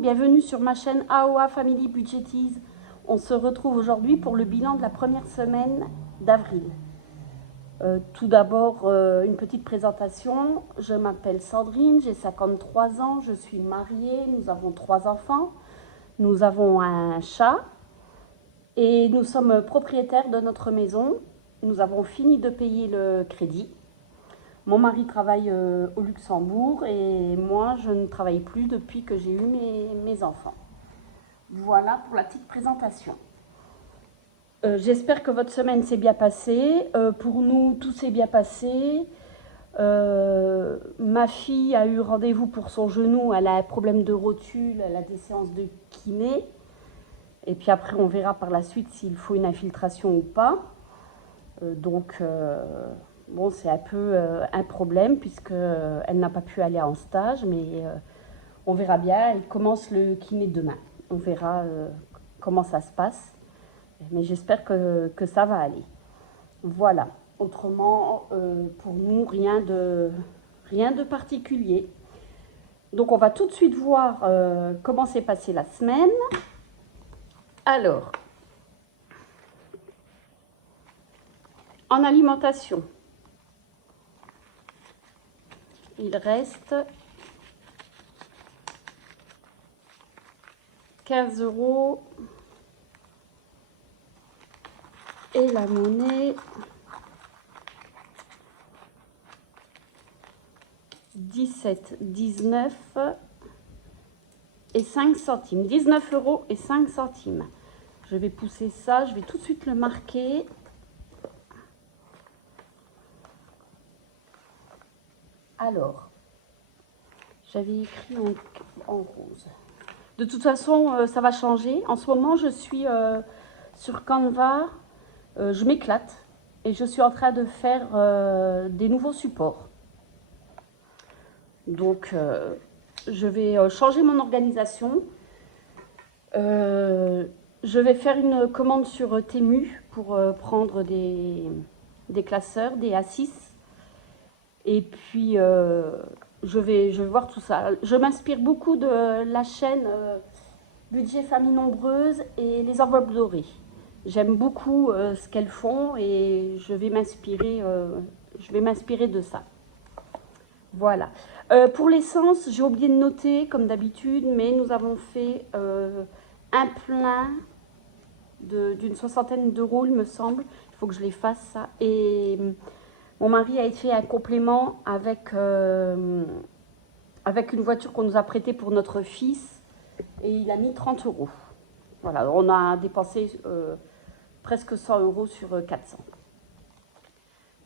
monde, bienvenue sur ma chaîne AOA Family Budgetize. On se retrouve aujourd'hui pour le bilan de la première semaine d'avril. Tout d'abord, une petite présentation. Je m'appelle Sandrine, j'ai 53 ans, je suis mariée, nous avons 3 enfants, nous avons un chat et nous sommes propriétaires de notre maison. Nous avons fini de payer le crédit. Mon mari travaille au Luxembourg et moi, je ne travaille plus depuis que j'ai eu mes enfants. Voilà pour la petite présentation. J'espère que votre semaine s'est bien passée. Pour nous, tout s'est bien passé. Ma fille a eu rendez-vous pour son genou. Elle a un problème de rotule. Elle a des séances de kiné. Et puis après, on verra par la suite s'il faut une infiltration ou pas. Bon, c'est un peu un problème puisqu'elle n'a pas pu aller en stage, mais on verra bien. Elle commence le kiné demain. On verra comment ça se passe. Mais j'espère que ça va aller. Voilà. Autrement, pour nous, rien de particulier. Donc, on va tout de suite voir comment s'est passée la semaine. Alors, en alimentation, il reste 15 € et la monnaie 17, 19 et 5 centimes. 19 € et 5 centimes. Je vais pousser ça, je vais tout de suite le marquer. Alors, j'avais écrit en rose. De toute façon, ça va changer. En ce moment, je suis sur Canva. Je m'éclate et je suis en train de faire des nouveaux supports. Donc, je vais changer mon organisation. Je vais faire une commande sur Temu pour prendre des classeurs, des A6. Et puis, je vais voir tout ça. Je m'inspire beaucoup de la chaîne Budget Famille Nombreuse et les enveloppes dorées. J'aime beaucoup ce qu'elles font et je vais m'inspirer de ça. Voilà. Pour l'essence, j'ai oublié de noter, comme d'habitude, mais nous avons fait un plein d'une 60aine d'euros, il me semble. Il faut que je les fasse, ça. Et mon mari a fait un complément avec une voiture qu'on nous a prêtée pour notre fils. Et il a mis 30 €. Voilà, on a dépensé presque 100 € sur 400.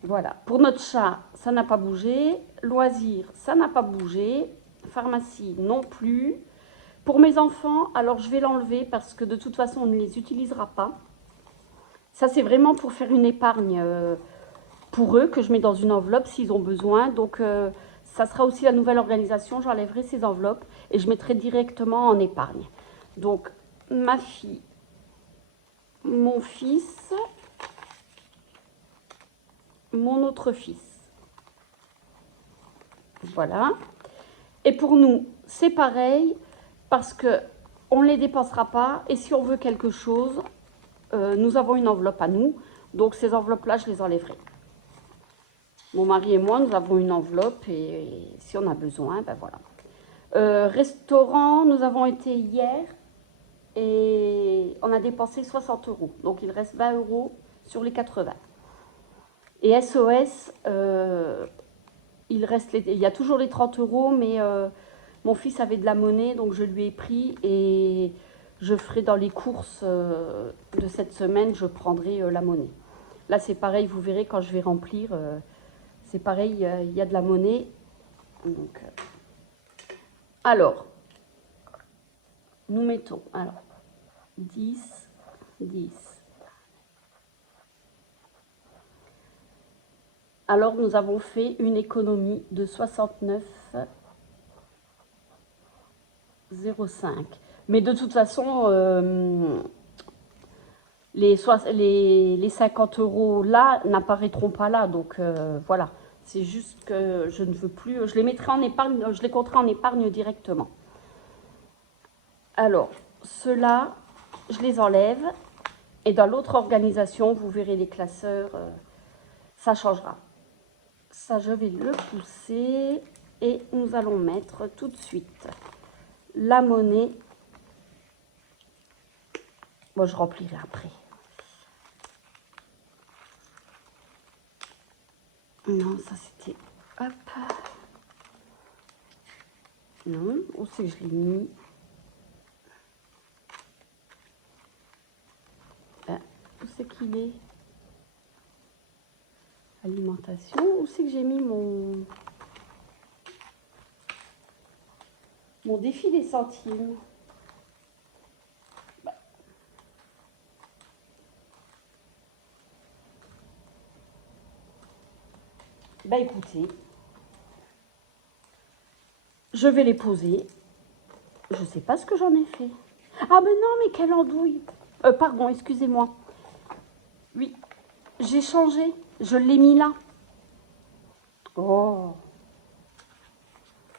Voilà, pour notre chat, ça n'a pas bougé. Loisirs, ça n'a pas bougé. Pharmacie, non plus. Pour mes enfants, alors je vais l'enlever parce que de toute façon, on ne les utilisera pas. Ça, c'est vraiment pour faire une épargne pour eux que je mets dans une enveloppe s'ils ont besoin. Donc, ça sera aussi la nouvelle organisation. J'enlèverai ces enveloppes et je mettrai directement en épargne. Donc, ma fille, mon fils, mon autre fils. Voilà. Et pour nous, c'est pareil parce qu'on ne les dépensera pas. Et si on veut quelque chose, nous avons une enveloppe à nous. Donc, ces enveloppes-là, je les enlèverai. Mon mari et moi, nous avons une enveloppe et si on a besoin, ben voilà. Restaurant, nous avons été hier et on a dépensé 60 €. Donc, il reste 20 € sur les 80. Et SOS, il y a toujours les 30 €, mais mon fils avait de la monnaie, donc je lui ai pris et je ferai dans les courses de cette semaine, je prendrai la monnaie. Là, c'est pareil, vous verrez quand je vais remplir, c'est pareil, il y a de la monnaie. Donc, alors, nous mettons 10, 10. Alors, nous avons fait une économie de 69,05. Mais de toute façon, les 50 € là n'apparaîtront pas là. Donc, voilà. C'est juste que je ne veux plus. Je les mettrai en épargne, je les compterai en épargne directement. Alors, ceux-là, je les enlève. Et dans l'autre organisation, vous verrez les classeurs, ça changera. Ça, je vais le pousser. Et nous allons mettre tout de suite la monnaie. Moi, je remplirai après. Non, ça c'était... Hop. Non, où c'est que je l'ai mis? Où c'est qu'il est? Alimentation. Où c'est que j'ai mis mon défi des centimes? Bah écoutez, je vais les poser. Je ne sais pas ce que j'en ai fait. Ah mais non, mais quelle andouille. Pardon, excusez-moi. Oui, j'ai changé. Je l'ai mis là. Oh.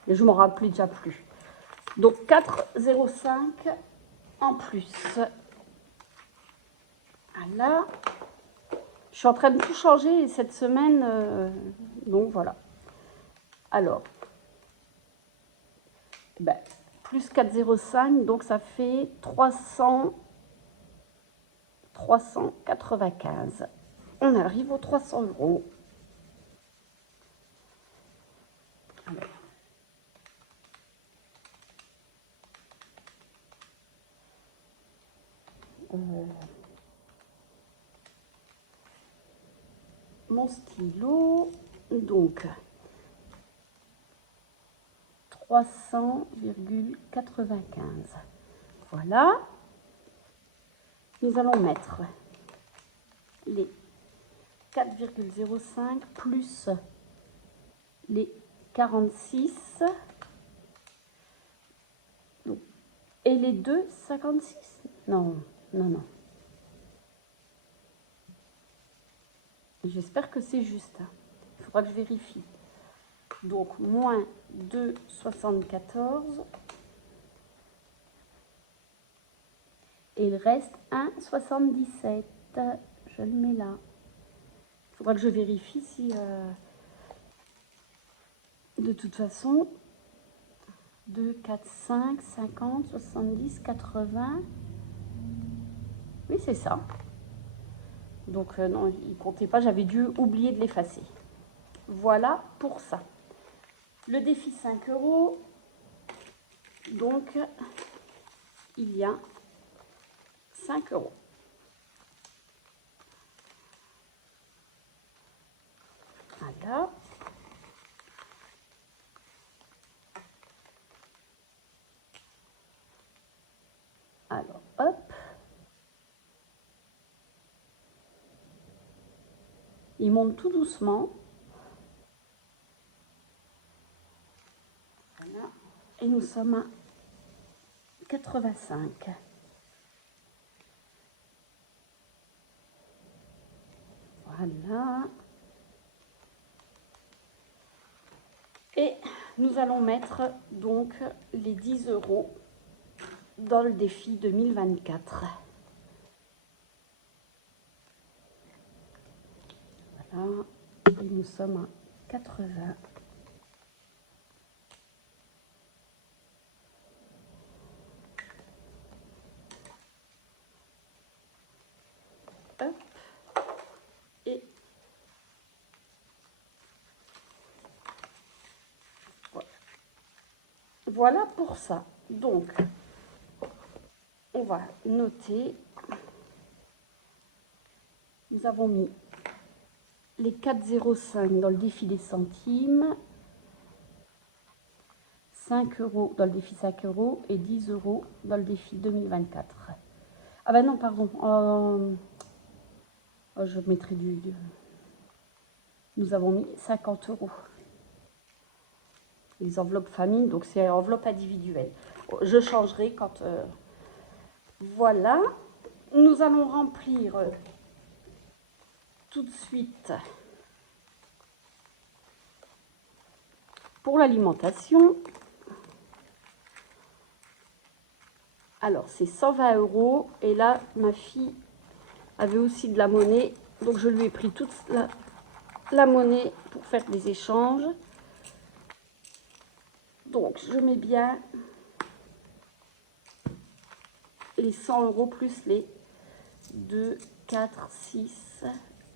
Et je m'en rappelais déjà plus. Donc 4,05 en plus. Voilà. Je suis en train de tout changer cette semaine. Donc voilà. Alors. Ben, plus 4,05, donc ça fait 395. On arrive aux 300 €. Alors. Mon stylo, donc 300,95. Voilà. Nous allons mettre les 4,05 plus les 46 et les 2,56. Non, non, non. J'espère que c'est juste. Il faudra que je vérifie. Donc, moins 2,74. Et il reste 1,77. Je le mets là. Il faudra que je vérifie si... de toute façon, 2, 4, 5, 50, 70, 80. Oui, c'est ça. Donc, non, il ne comptait pas. J'avais dû oublier de l'effacer. Voilà pour ça. Le défi 5 €. Donc, il y a 5 €. Voilà. Alors, hop. Il monte tout doucement. Voilà. Et nous sommes à 85. Voilà. Et nous allons mettre donc les 10 € dans le défi 2024. Voilà. Et nous sommes à 80. Hop. Et voilà pour ça. Donc, on va noter. Nous avons mis les 4,05 dans le défi des centimes, 5 € dans le défi 5 € et 10 € dans le défi 2024. Ah ben non, pardon. Je mettrai du... Nous avons mis 50 €. Les enveloppes famille, donc c'est enveloppe individuelle. Je changerai quand... Voilà. Nous allons remplir tout de suite pour l'alimentation. Alors, c'est 120 €. Et là, ma fille avait aussi de la monnaie. Donc, je lui ai pris toute la monnaie pour faire des échanges. Donc, je mets bien les 100 € plus les 2, 4, 6,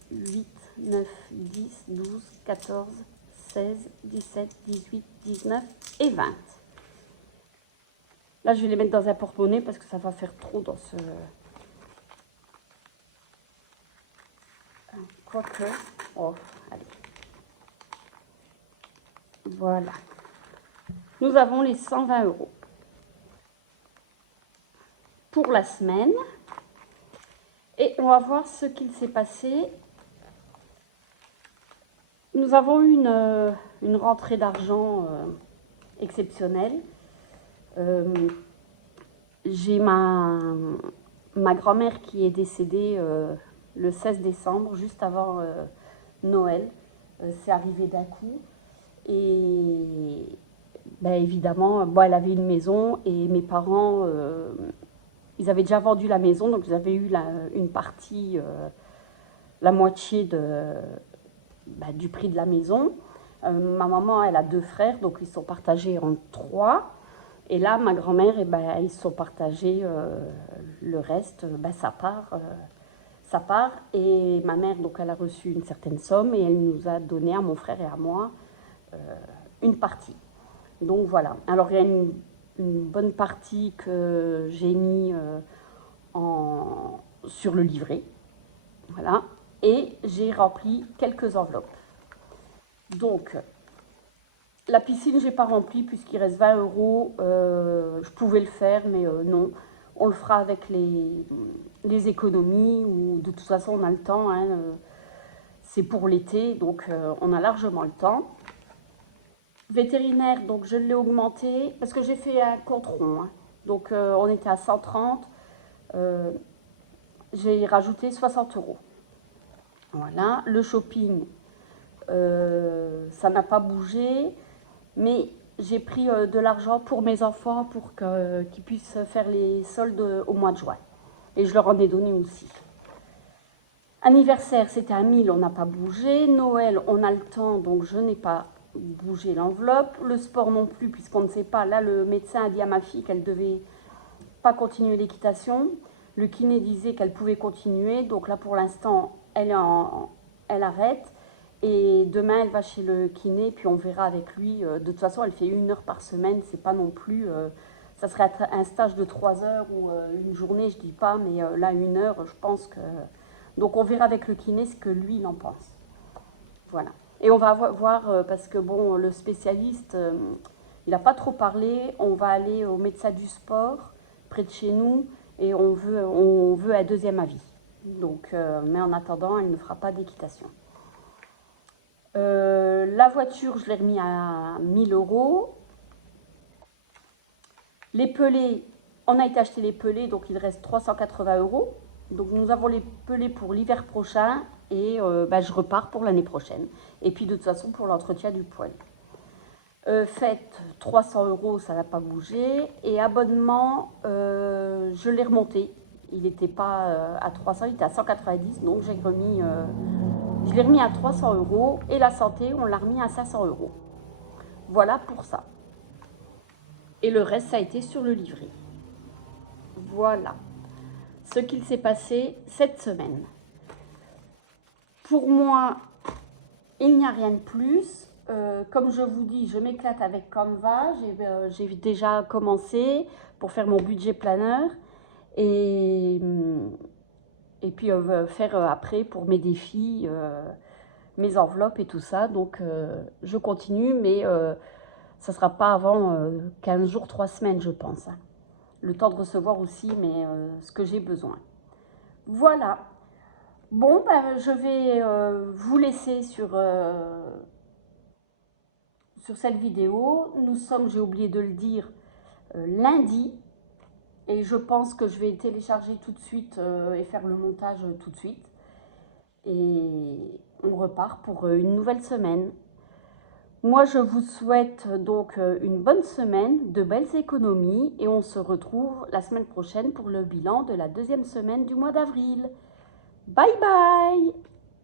8, 9, 10, 12, 14, 16, 17, 18, 19 et 20. Là, je vais les mettre dans un porte-monnaie parce que ça va faire trop dans ce... Quoique... Oh, allez. Voilà. Nous avons les 120 € pour la semaine. Et on va voir ce qu'il s'est passé. Nous avons eu une rentrée d'argent exceptionnelle. J'ai ma grand-mère qui est décédée le 16 décembre, juste avant Noël. C'est arrivé d'un coup. Et ben, évidemment, bon, elle avait une maison et mes parents, ils avaient déjà vendu la maison, donc ils avaient eu une partie, la moitié du prix de la maison. Ma maman, elle a 2 frères, donc ils sont partagés en 3. Et là, ma grand-mère, ils se sont partagés le reste, ça part. Et ma mère, donc, elle a reçu une certaine somme et elle nous a donné, à mon frère et à moi, une partie. Donc voilà. Alors il y a une bonne partie que j'ai mis sur le livret. Voilà. Et j'ai rempli quelques enveloppes. Donc, la piscine, j'ai pas rempli puisqu'il reste 20 €. Je pouvais le faire, mais non. On le fera avec les économies, ou de toute façon, on a le temps. Hein, c'est pour l'été, donc on a largement le temps. Vétérinaire, donc je l'ai augmenté parce que j'ai fait un compte rond. Hein. Donc on était à 130. J'ai rajouté 60 €. Voilà. Le shopping, ça n'a pas bougé. Mais j'ai pris de l'argent pour mes enfants pour qu'ils puissent faire les soldes au mois de juin. Et je leur en ai donné aussi. Anniversaire, c'était à 1000, on n'a pas bougé. Noël, on a le temps, donc je n'ai pas bougé l'enveloppe. Le sport non plus, puisqu'on ne sait pas. Là, le médecin a dit à ma fille qu'elle ne devait pas continuer l'équitation. Le kiné disait qu'elle pouvait continuer. Donc là, pour l'instant, elle arrête. Et demain, elle va chez le kiné, puis on verra avec lui. De toute façon, elle fait 1 heure par semaine. C'est pas non plus... ça serait un stage de 3 heures ou une journée, je dis pas. Mais là, 1 heure, je pense que... Donc, on verra avec le kiné ce que lui, il en pense. Voilà. Et on va voir, parce que bon, le spécialiste, il n'a pas trop parlé. On va aller au médecin du sport, près de chez nous, et on veut un deuxième avis. Donc, mais en attendant, elle ne fera pas d'équitation. La voiture, je l'ai remis à 1000 €. Les pelés, on a été acheter les pelés, donc il reste 380 €. Donc nous avons les pelés pour l'hiver prochain et je repars pour l'année prochaine. Et puis de toute façon pour l'entretien du poil. Fête, 300 €, ça n'a pas bougé. Et abonnement, je l'ai remonté. Il n'était pas à 300, il était à 190, donc je l'ai remis à 300 €. Et la santé, on l'a remis à 500 €. Voilà pour ça. Et le reste, ça a été sur le livret. Voilà ce qu'il s'est passé cette semaine. Pour moi, il n'y a rien de plus. Comme je vous dis, je m'éclate avec Canva. J'ai déjà commencé pour faire mon budget planner. Et puis faire après pour mes défis, mes enveloppes et tout ça. Donc je continue, mais ça ne sera pas avant 15 jours, 3 semaines, je pense. Hein. Le temps de recevoir aussi ce que j'ai besoin. Voilà. Bon, je vais vous laisser sur cette vidéo. Nous sommes, j'ai oublié de le dire, lundi. Et je pense que je vais télécharger tout de suite et faire le montage tout de suite. Et on repart pour une nouvelle semaine. Moi, je vous souhaite donc une bonne semaine, de belles économies et on se retrouve la semaine prochaine pour le bilan de la deuxième semaine du mois d'avril. Bye bye!